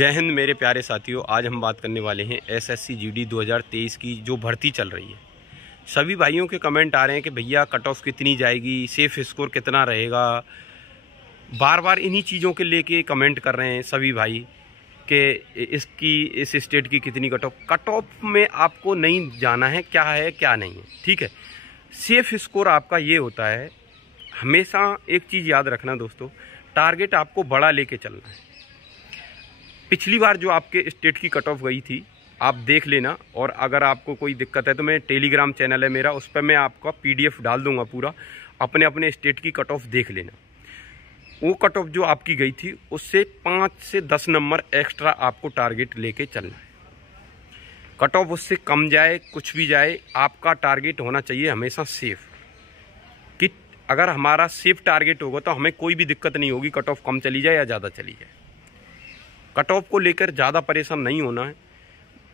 जय हिंद मेरे प्यारे साथियों। आज हम बात करने वाले हैं एसएससी जीडी 2023 की जो भर्ती चल रही है। सभी भाइयों के कमेंट आ रहे हैं कि भैया कट ऑफ कितनी जाएगी, सेफ स्कोर कितना रहेगा। बार बार इन्हीं चीज़ों के लेके कमेंट कर रहे हैं सभी भाई कि इस स्टेट की कितनी कट ऑफ। कट ऑफ में आपको नहीं जाना है क्या है क्या नहीं है, ठीक है। सेफ स्कोर आपका ये होता है, हमेशा एक चीज़ याद रखना दोस्तों, टारगेट आपको बड़ा लेके चलना है। पिछली बार जो आपके स्टेट की कट ऑफ गई थी आप देख लेना, और अगर आपको कोई दिक्कत है तो मैं टेलीग्राम चैनल है मेरा, उस पर मैं आपका PDF डाल दूंगा पूरा, अपने अपने स्टेट की कट ऑफ देख लेना। वो कट ऑफ जो आपकी गई थी उससे 5 से 10 नंबर एक्स्ट्रा आपको टारगेट लेके चलना है। कट ऑफ उससे कम जाए कुछ भी जाए, आपका टारगेट होना चाहिए हमेशा सेफ। कि अगर हमारा सेफ टारगेट होगा तो हमें कोई भी दिक्कत नहीं होगी, कट ऑफ कम चली जाए या ज़्यादा चली जाए। कट ऑफ को लेकर ज़्यादा परेशान नहीं होना है।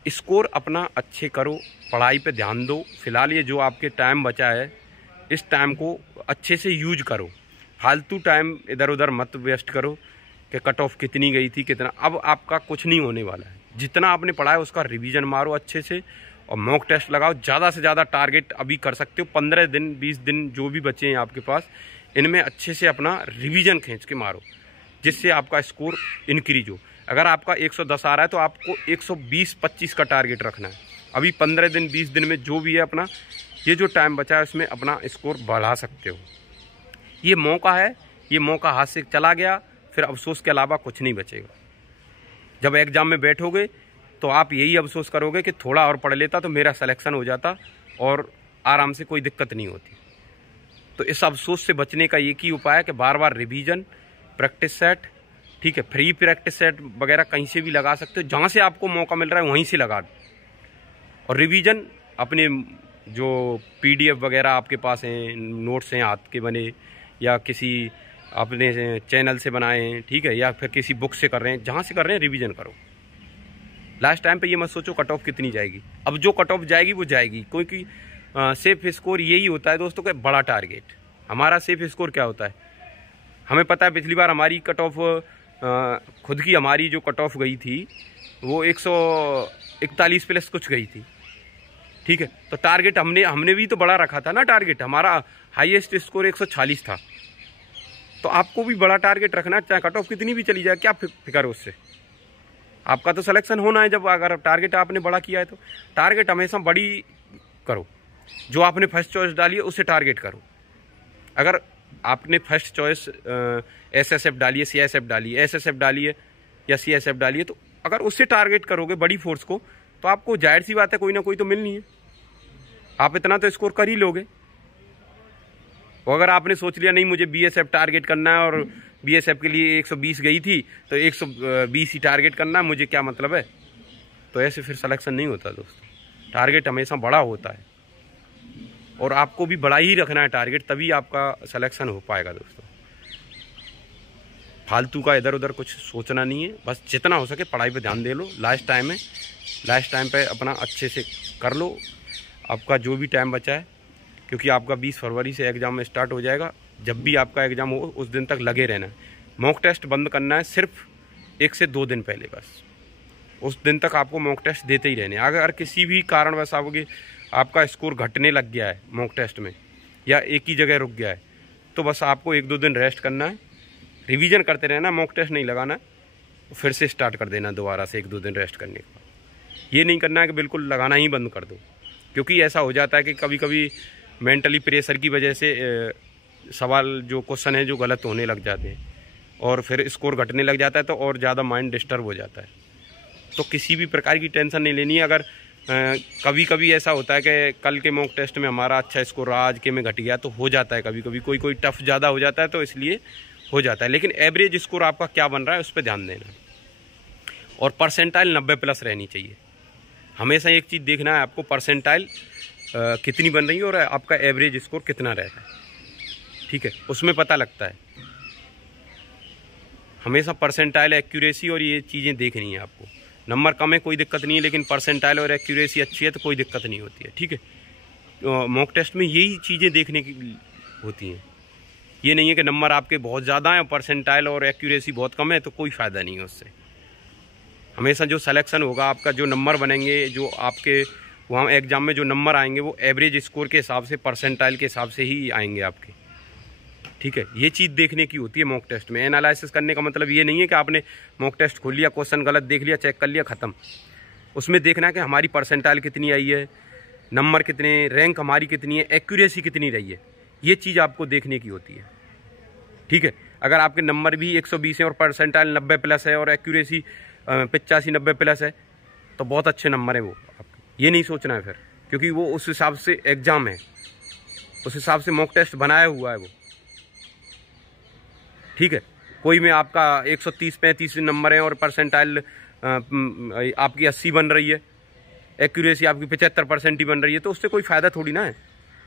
स्कोर अपना अच्छे करो, पढ़ाई पे ध्यान दो। फिलहाल ये जो आपके टाइम बचा है इस टाइम को अच्छे से यूज करो, फालतू टाइम इधर उधर मत वेस्ट करो कि कट ऑफ कितनी गई थी कितना। अब आपका कुछ नहीं होने वाला है। जितना आपने पढ़ा है उसका रिवीजन मारो अच्छे से, और मॉक टेस्ट लगाओ। ज़्यादा से ज़्यादा टारगेट अभी कर सकते हो, 15 दिन 20 दिन जो भी बचे हैं आपके पास, इनमें अच्छे से अपना रिवीजन खींच के मारो, जिससे आपका स्कोर इनक्रीज हो। अगर आपका 110 आ रहा है तो आपको 120-25 का टारगेट रखना है। अभी 15 दिन 20 दिन में जो भी है अपना ये जो टाइम बचा है उसमें अपना स्कोर बढ़ा सकते हो। ये मौका है, ये मौका हाथ से चला गया फिर अफसोस के अलावा कुछ नहीं बचेगा। जब एग्ज़ाम में बैठोगे तो आप यही अफसोस करोगे कि थोड़ा और पढ़ लेता तो मेरा सिलेक्शन हो जाता और आराम से कोई दिक्कत नहीं होती। तो इस अफसोस से बचने का एक ही उपाय है कि बार बार रिवीजन, प्रैक्टिस सेट, ठीक है, फ्री प्रैक्टिस सेट वगैरह कहीं से भी लगा सकते हो, जहाँ से आपको मौका मिल रहा है वहीं से लगा दो। और रिवीजन अपने जो PDF वगैरह आपके पास हैं, नोट्स हैं हाथ के बने या किसी अपने चैनल से बनाए हैं, ठीक है, या फिर किसी बुक से कर रहे हैं, जहाँ से कर रहे हैं रिवीजन करो। लास्ट टाइम पे ये मत सोचो कट ऑफ कितनी जाएगी। अब जो कट ऑफ जाएगी वो जाएगी, क्योंकि सेफ स्कोर यही होता है दोस्तों का बड़ा टारगेट। हमारा सेफ स्कोर क्या होता है हमें पता है। पिछली बार हमारी कट ऑफ खुद की हमारी जो कट ऑफ गई थी वो 141 प्लस कुछ गई थी, ठीक है। तो टारगेट हमने भी तो बड़ा रखा था ना। टारगेट हमारा हाईएस्ट स्कोर 146 था, तो आपको भी बड़ा टारगेट रखना है, चाहे कट ऑफ कितनी भी चली जाए, क्या फिक्र है उससे। आपका तो सिलेक्शन होना है। जब अगर टारगेट आपने बड़ा किया है तो टारगेट हमेशा बड़ी करो। जो आपने फर्स्ट चॉइस डाली है उससे टारगेट करो। अगर आपने फर्स्ट चॉइस SSF डाली है, CSF डाली है, SSF डाली है या CSF डाली है, तो अगर उससे टारगेट करोगे बड़ी फोर्स को तो आपको जाहिर सी बात है कोई ना कोई तो मिलनी है। आप इतना तो स्कोर कर ही लोगे। और अगर आपने सोच लिया नहीं मुझे BSF टारगेट करना है और BSF के लिए 120 गई थी तो 120 ही टारगेट करना है, मुझे क्या मतलब है, तो ऐसे फिर सिलेक्शन नहीं होता दोस्तों। टारगेट हमेशा बड़ा होता है और आपको भी बड़ा ही रखना है टारगेट, तभी आपका सिलेक्शन हो पाएगा दोस्तों। फालतू का इधर उधर कुछ सोचना नहीं है, बस जितना हो सके पढ़ाई पे ध्यान दे लो। लास्ट टाइम है, लास्ट टाइम पे अपना अच्छे से कर लो आपका जो भी टाइम बचा है, क्योंकि आपका 20 फरवरी से एग्ज़ाम स्टार्ट हो जाएगा। जब भी आपका एग्ज़ाम हो उस दिन तक लगे रहना है। मॉक टेस्ट बंद करना है सिर्फ 1 से 2 दिन पहले, बस उस दिन तक आपको मॉक टेस्ट देते ही रहने। अगर किसी भी कारणवश आपका स्कोर घटने लग गया है मॉक टेस्ट में या एक ही जगह रुक गया है, तो बस आपको 1-2 दिन रेस्ट करना है, रिवीजन करते रहना, मॉक टेस्ट नहीं लगाना है, फिर से स्टार्ट कर देना दोबारा से 1-2 दिन रेस्ट करने के बाद। ये नहीं करना है कि बिल्कुल लगाना ही बंद कर दो, क्योंकि ऐसा हो जाता है कि कभी कभी मेंटली प्रेशर की वजह से सवाल जो क्वेश्चन है जो गलत होने लग जाते हैं और फिर स्कोर घटने लग जाता है, तो और ज़्यादा माइंड डिस्टर्ब हो जाता है। तो किसी भी प्रकार की टेंशन नहीं लेनी है। अगर कभी कभी ऐसा होता है कि कल के मॉक टेस्ट में हमारा अच्छा स्कोर रहा, आज के में घट गया, तो हो जाता है कभी कभी, कोई टफ ज़्यादा हो जाता है तो इसलिए हो जाता है। लेकिन एवरेज स्कोर आपका क्या बन रहा है उस पर ध्यान देना, और परसेंटाइल 90 प्लस रहनी चाहिए। हमेशा एक चीज़ देखना है आपको, परसेंटाइल कितनी बन रही है और आपका एवरेज स्कोर कितना रह रहा है, ठीक है, उसमें पता लगता है। हमेशा परसेंटाइल, एक्यूरेसी और ये चीज़ें देखनी है आपको। नंबर कम है कोई दिक्कत नहीं है, लेकिन परसेंटाइल और एक्यूरेसी अच्छी है तो कोई दिक्कत नहीं होती है, ठीक है। मॉक टेस्ट में यही चीज़ें देखने की होती हैं। ये नहीं है कि नंबर आपके बहुत ज़्यादा हैं और परसेंटाइल और एक्यूरेसी बहुत कम है तो कोई फ़ायदा नहीं है उससे। हमेशा जो सिलेक्शन होगा, आपका जो नंबर बनेंगे, जो आपके वहाँ एग्ज़ाम में जो नंबर आएंगे वो एवरेज स्कोर के हिसाब से, परसेंटाइल के हिसाब से ही आएंगे आपके। ठीक है, ये चीज़ देखने की होती है मॉक टेस्ट में। एनालिसिस करने का मतलब ये नहीं है कि आपने मॉक टेस्ट खोल लिया, क्वेश्चन गलत देख लिया, चेक कर लिया, ख़त्म। उसमें देखना है कि हमारी परसेंटाइल कितनी आई है, नंबर कितने, रैंक हमारी कितनी है, एक्यूरेसी कितनी रही है, ये चीज़ आपको देखने की होती है। ठीक है, अगर आपके नंबर भी 120 हैं और परसेंटाइल 90 प्लस है और एक्यूरेसी 85-90 प्लस है तो बहुत अच्छे नंबर है वो आपके। ये नहीं सोचना है फिर, क्योंकि वो उस हिसाब से एग्ज़ाम है, उस हिसाब से मॉक टेस्ट बनाया हुआ है वो। ठीक है, कोई में आपका 130-35 नंबर है और परसेंटाइल आपकी 80 बन रही है, एक्यूरेसी आपकी 75% ही बन रही है, तो उससे कोई फ़ायदा थोड़ी ना है।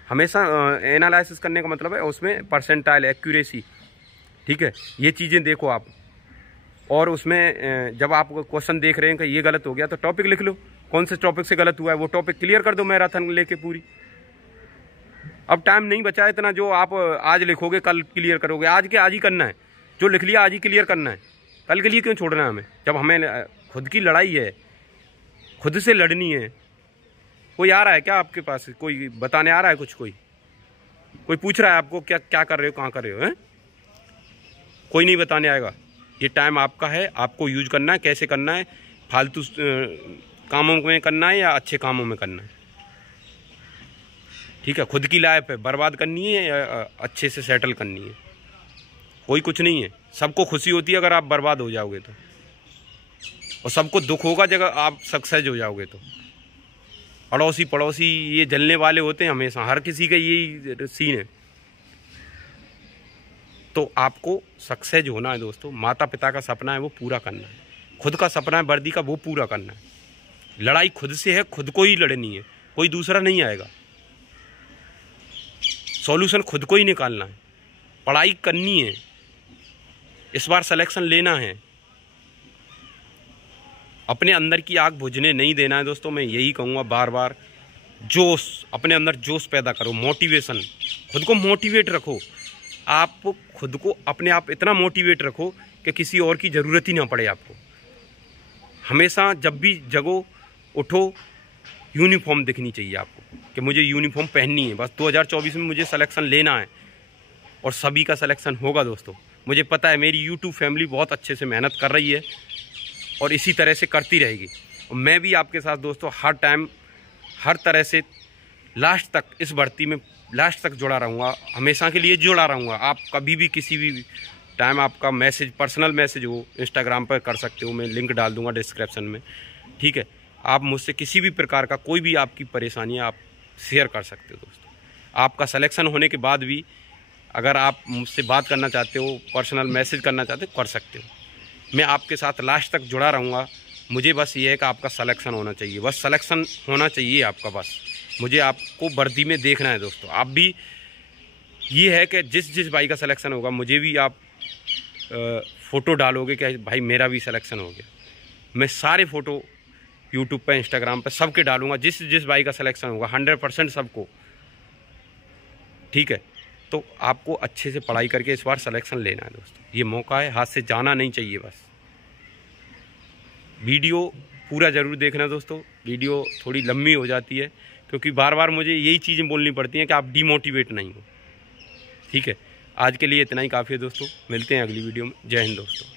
हमेशा एनालिसिस करने का मतलब है उसमें परसेंटाइल, एक्यूरेसी। ठीक है, ये चीज़ें देखो आप। और उसमें जब आप क्वेश्चन देख रहे हैं कि ये गलत हो गया तो टॉपिक लिख लो, कौन से टॉपिक से गलत हुआ है वो टॉपिक क्लियर कर दो मैराथन लेके पूरी। अब टाइम नहीं बचा है इतना, जो आप आज लिखोगे कल क्लियर करोगे, आज के आज ही करना है, जो लिख लिया आज ही क्लियर करना है, कल के लिए क्यों छोड़ना है हमें, जब हमें खुद की लड़ाई है, खुद से लड़नी है। कोई आ रहा है क्या आपके पास, कोई बताने आ रहा है कुछ, कोई पूछ रहा है आपको क्या क्या कर रहे हो, कहाँ कर रहे हो, हैं? कोई नहीं बताने आएगा। ये टाइम आपका है, आपको यूज करना है, कैसे करना है, फालतू कामों में करना है या अच्छे कामों में करना है। ठीक है, खुद की लाइफ है, बर्बाद करनी है या अच्छे से सेटल करनी है, कोई कुछ नहीं है। सबको खुशी होती है अगर आप बर्बाद हो जाओगे तो, और सबको दुख होगा जब आप सक्सेस हो जाओगे तो। अड़ोसी पड़ोसी ये जलने वाले होते हैं हमेशा, हर किसी का यही सीन है। तो आपको सक्सेस होना है दोस्तों, माता पिता का सपना है वो पूरा करना है, खुद का सपना है वर्दी का वो पूरा करना है। लड़ाई खुद से है, खुद को ही लड़नी है, कोई दूसरा नहीं आएगा। सॉल्यूशन खुद को ही निकालना है, पढ़ाई करनी है, इस बार सिलेक्शन लेना है, अपने अंदर की आग बुझने नहीं देना है दोस्तों। मैं यही कहूँगा बार बार, जोश, अपने अंदर जोश पैदा करो, मोटिवेशन, खुद को मोटिवेट रखो। आप खुद को अपने आप इतना मोटिवेट रखो कि किसी और की ज़रूरत ही ना पड़े आपको। हमेशा जब भी जगो उठो, यूनिफॉर्म दिखनी चाहिए आपको कि मुझे यूनिफॉर्म पहननी है, बस 2024 में मुझे सिलेक्शन लेना है। और सभी का सिलेक्शन होगा दोस्तों, मुझे पता है। मेरी यूट्यूब फैमिली बहुत अच्छे से मेहनत कर रही है और इसी तरह से करती रहेगी। और मैं भी आपके साथ दोस्तों हर टाइम, हर तरह से लास्ट तक इस भर्ती में लास्ट तक जुड़ा रहूँगा, हमेशा के लिए जुड़ा रहूँगा। आप कभी भी किसी भी टाइम आपका मैसेज, पर्सनल मैसेज हो, इंस्टाग्राम पर कर सकते हो, मैं लिंक डाल दूँगा डिस्क्रिप्शन में। ठीक है, आप मुझसे किसी भी प्रकार का कोई भी आपकी परेशानियाँ आप शेयर कर सकते हो दोस्तों। आपका सिलेक्शन होने के बाद भी अगर आप मुझसे बात करना चाहते हो, पर्सनल मैसेज करना चाहते हो, कर सकते हो। मैं आपके साथ लास्ट तक जुड़ा रहूँगा। मुझे बस ये है कि आपका सिलेक्शन होना चाहिए, बस सिलेक्शन होना चाहिए आपका। बस मुझे आपको वर्दी में देखना है दोस्तों। आप भी ये है कि जिस भाई का सिलेक्शन होगा मुझे भी आप फ़ोटो डालोगे कि भाई मेरा भी सिलेक्शन हो गया। मैं सारे फ़ोटो यूट्यूब पे, इंस्टाग्राम पे सबके डालूंगा, जिस भाई का सिलेक्शन होगा 100% सबको। ठीक है, तो आपको अच्छे से पढ़ाई करके इस बार सिलेक्शन लेना है दोस्तों। ये मौका है, हाथ से जाना नहीं चाहिए। बस वीडियो पूरा ज़रूर देखना दोस्तों, वीडियो थोड़ी लंबी हो जाती है क्योंकि बार बार मुझे यही चीज़ें बोलनी पड़ती हैं कि आप डिमोटिवेट नहीं हो। ठीक है, आज के लिए इतना ही काफ़ी है दोस्तों, मिलते हैं अगली वीडियो में। जय हिंद दोस्तों।